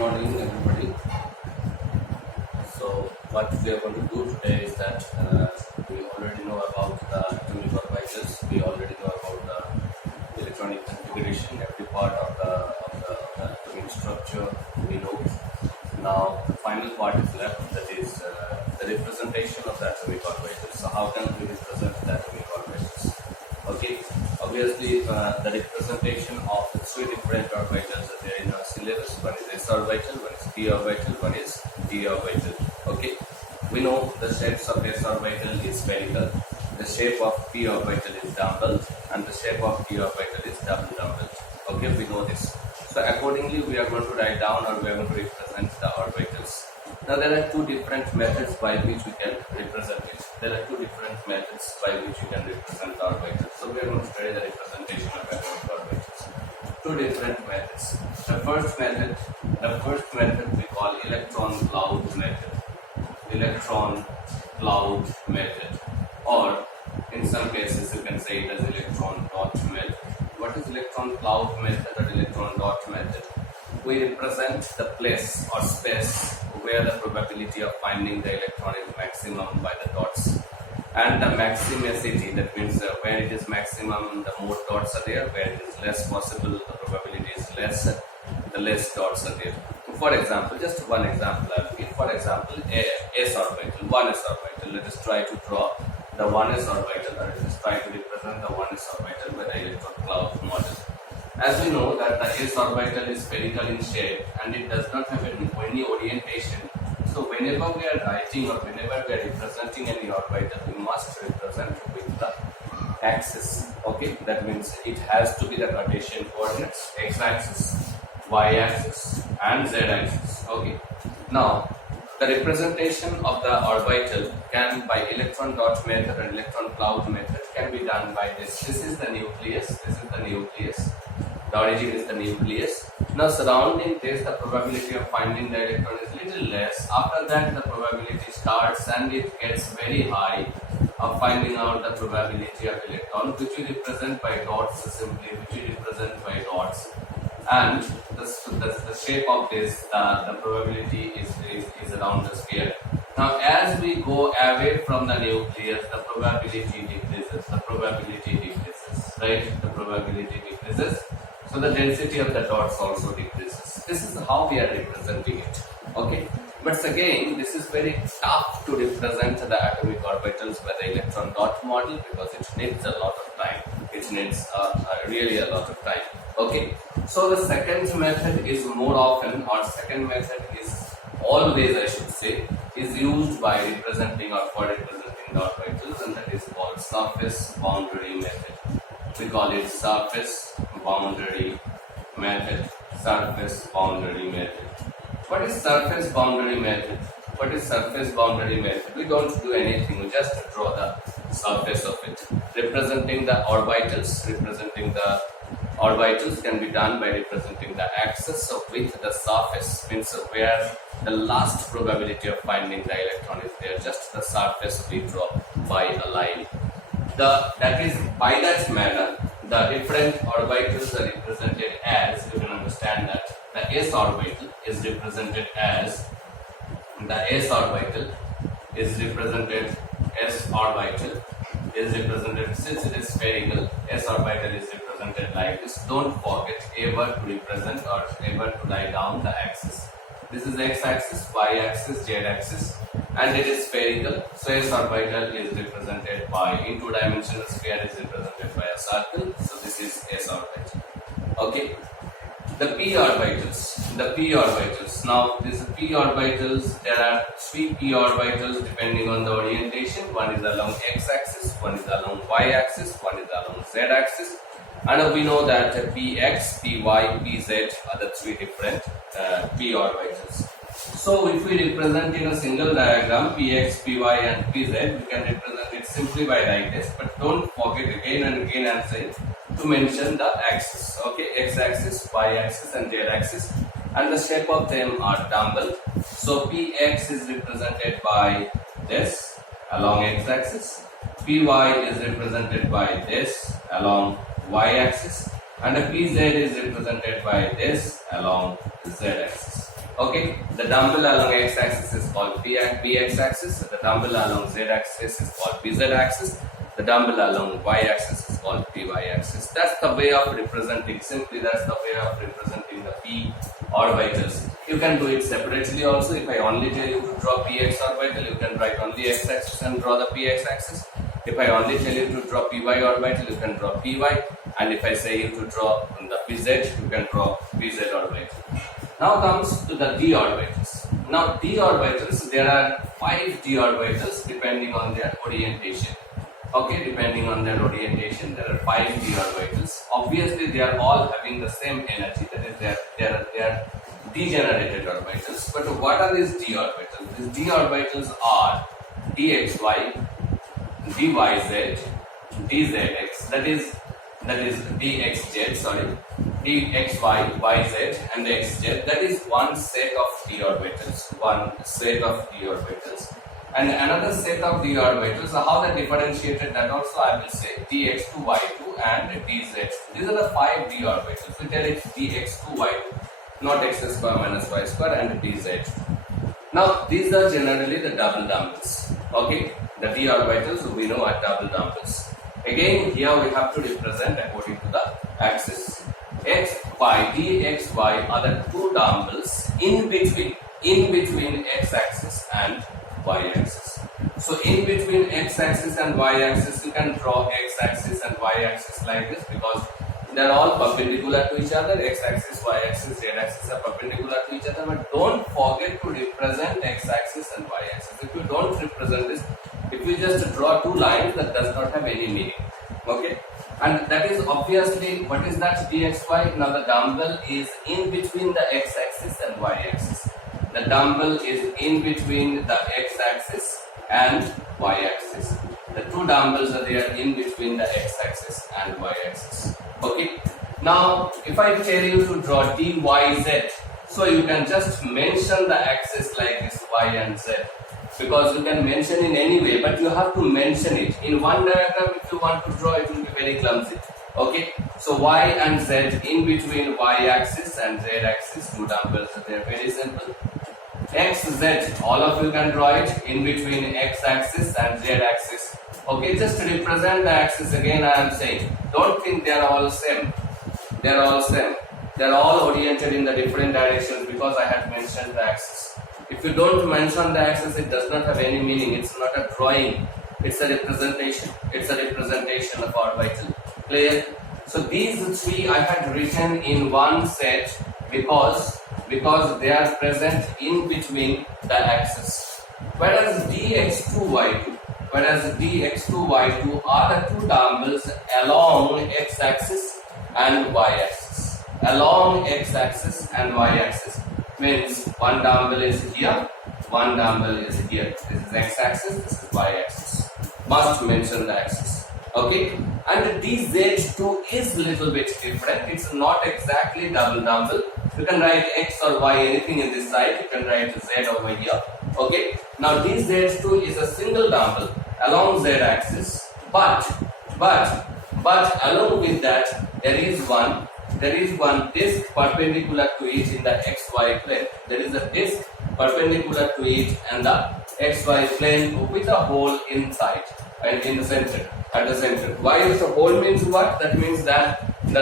morning, everybody. So, what we are going to do today is that we already know about the atomic orbitals. We already know about the electronic configuration. Every part of the atomic structure we know. Now, the final part is left. That is the representation of the atomic orbitals. So, how can we represent the atomic orbitals? Okay. Obviously, the representation of the three different orbitals are there in our syllabus. One is s orbital, one is p orbital, one is d orbital. Okay, we know the shapes of s orbital is spherical, the shape of p orbital is dumbbell, and the shape of d orbital is double dumbbell. Okay, we know this. So accordingly, we are going to write down, or we are going to represent the orbitals. Now there are two different methods by which we can represent it. There are two different methods by which you can represent the orbitals. So we are going to study the representation of atomic orbitals. Two different methods. The first method we call electron cloud method. Electron cloud method, or in some cases you can say it as electron dot method. What is electron cloud method or electron dot method? We represent the place or space where the probability of finding the electron is maximum by the dots, and the maximicity, that means where it is maximum the more dots are there, where it is less possible the probability is less, the less dots are there. For example, just one example I will give. For example, s orbital, 1s orbital. Let us try to draw the 1s orbital, or let us try to represent the 1s orbital with the electron cloud model. As we know that the s orbital is spherical in shape and it does not have any orientation. So whenever we are writing or whenever we are representing any orbital, we must represent with the axis. Okay, that means it has to be the Cartesian coordinates, x-axis, y-axis and z-axis. Okay. Now the representation of the orbital can, by electron dot method and electron cloud method, can be done by this. This is the nucleus. This is the nucleus. The origin is the nucleus. Now surrounding this, the probability of finding the electron is little less. After that, the probability starts and it gets very high of finding out the probability of electron, which we represent by dots simply, which we represent by dots. And the shape of this, the probability is around the sphere. Now as we go away from the nucleus, the probability decreases. The probability decreases, right? The probability decreases. So the density of the dots also decreases. This is how we are representing it. Okay. But again, this is very tough to represent the atomic orbitals by the electron dot model, because it needs a lot of time. It needs really a lot of time. Okay. So the second method is more often, or second method is always, I should say, is used by representing or for representing the orbitals, and that is called surface boundary method. We call it surface boundary method. Surface boundary method. What is surface boundary method? What is surface boundary method? We don't do anything, we just draw the surface of it. Representing the orbitals, can be done by representing the axis of with the surface, means where the last probability of finding the electron is there, just the surface we draw by a line. That is, by that manner, the different orbitals are represented as, you can understand that the s orbital is represented as, since it is spherical, s orbital is represented like this. Don't forget ever to represent or ever to write down the axis. This is x-axis, y-axis, z-axis, and it is spherical. So s orbital is represented by, in two-dimensional sphere is represented by a circle. So this is s orbital. Okay. The p orbitals. Now these p orbitals, there are three p orbitals depending on the orientation. One is along x-axis, one is along y-axis, one is along z-axis. And we know that px, py, pz are the three different p orbitals. So if we represent in a single diagram px, py and pz, we can represent it simply by like this. But don't forget, again and again I am saying, to mention the axis. Okay, x-axis, y-axis and z-axis, and the shape of them are dumbbell. So px is represented by this along x-axis, py is represented by this along y-axis, and a pz is represented by this along z-axis. Okay, the dumbbell along x-axis is called bx-axis, the dumbbell along z-axis is called bz-axis, the dumbbell along y-axis is called by-axis. That's the way of representing, simply that's the way of representing the p orbitals. You can do it separately also. If I only tell you to draw px orbital, you can write only x-axis and draw the px axis. If I only tell you to draw py orbital, you can draw py, and if I say you to draw the pz, you can draw pz orbital. Now comes to the d orbitals. Now d orbitals, there are 5 d orbitals depending on their orientation. Okay, depending on their orientation, there are 5 d orbitals. Obviously, they are all having the same energy. That is, they are degenerated orbitals. But what are these d orbitals? These d orbitals are dxy, dyz, dzx. That is dxz. Sorry. dxy, yz and xz, that is one set of d orbitals, and another set of d orbitals. How they differentiated, that also I will say, dx2, y2 and dz. These are the 5 d orbitals. We tell it dx2, y2, not x square minus y square, and dz. Now these are generally the double dumbbells. Okay, the d orbitals we know are double dumbbells. Again, here we have to represent according to the axis. X, Y, dxy are the two dumbbells in between x-axis and y-axis. So in between x-axis and y-axis, you can draw x-axis and y-axis like this, because they are all perpendicular to each other. X-axis, y-axis, z-axis are perpendicular to each other. But don't forget to represent x-axis and y-axis. If you don't represent this, if you just draw two lines, that does not have any meaning. Okay. And that is obviously, what is that dxy? Now the dumbbell is in between the x-axis and y-axis. The dumbbell is in between the x-axis and y-axis. The two dumbbells are there in between the x-axis and y-axis. Okay. Now, if I tell you to draw dyz, so you can just mention the axis like this, y and z. Because you can mention in any way, but you have to mention it. In one diagram, if you want to draw, it will be very clumsy. Okay, so y and z in between y-axis and z-axis, two dumbbells are there, very simple. X, Z, all of you can draw it in between x-axis and z-axis. Okay, just to represent the axis again, I am saying, don't think they are all same. They are all same. They are all oriented in the different directions because I had mentioned the axis. If you don't mention the axis, it does not have any meaning. It's not a drawing. It's a representation. It's a representation of orbital. Clear? So these three I had written in one set because they are present in between the axis. Whereas dx2, y2 are the two dumbbells along x-axis and y-axis. Along x-axis and y-axis. Means one dumbbell is here, one dumbbell is here. This is x-axis, this is y-axis. Must mention the axis. Okay, and dz2 is little bit different. It's not exactly double dumbbell. You can write x or y, anything in this side. You can write z over here. Okay, now dz2 is a single dumbbell along z-axis, but along with that there is one disc perpendicular to it in the xy plane. There is a disc perpendicular to it and the xy plane with a hole inside and in the center, at the center. Why is a hole means what? That means that the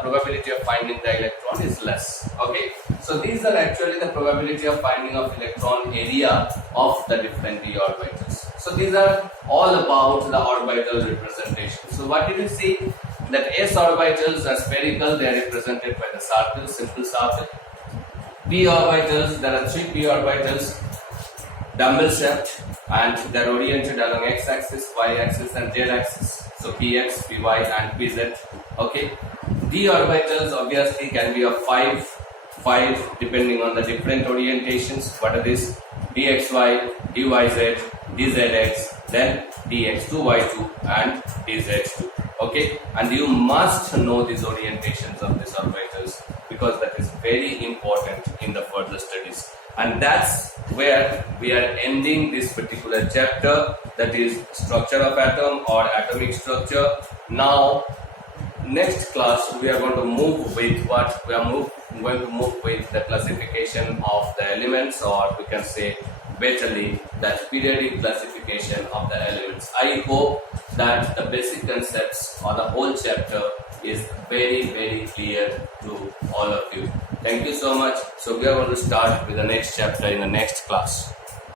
probability of finding the electron is less. Okay, so these are actually the probability of finding of electron area of the different d orbitals. So these are all about the orbital representation. So what did you see? That s orbitals are spherical, they are represented by the circle, simple circle. P orbitals, there are 3 p orbitals, dumbbell shaped, and they are oriented along x-axis, y-axis and z-axis. So px, py and pz. Okay. D orbitals obviously can be of 5 depending on the different orientations. What are these? dxy, dyz, dzx, then dx2, y2 and dz2. Okay, and you must know these orientations of these orbitals because that is very important in the further studies. And that's where we are ending this particular chapter, that is structure of atom or atomic structure. Now next class we are going to move with what? We are I'm going to move with the classification of the elements, or we can say betterly that periodic classification of the elements. I hope that the basic concepts or the whole chapter is very clear to all of you. Thank you so much. So we are going to start with the next chapter in the next class.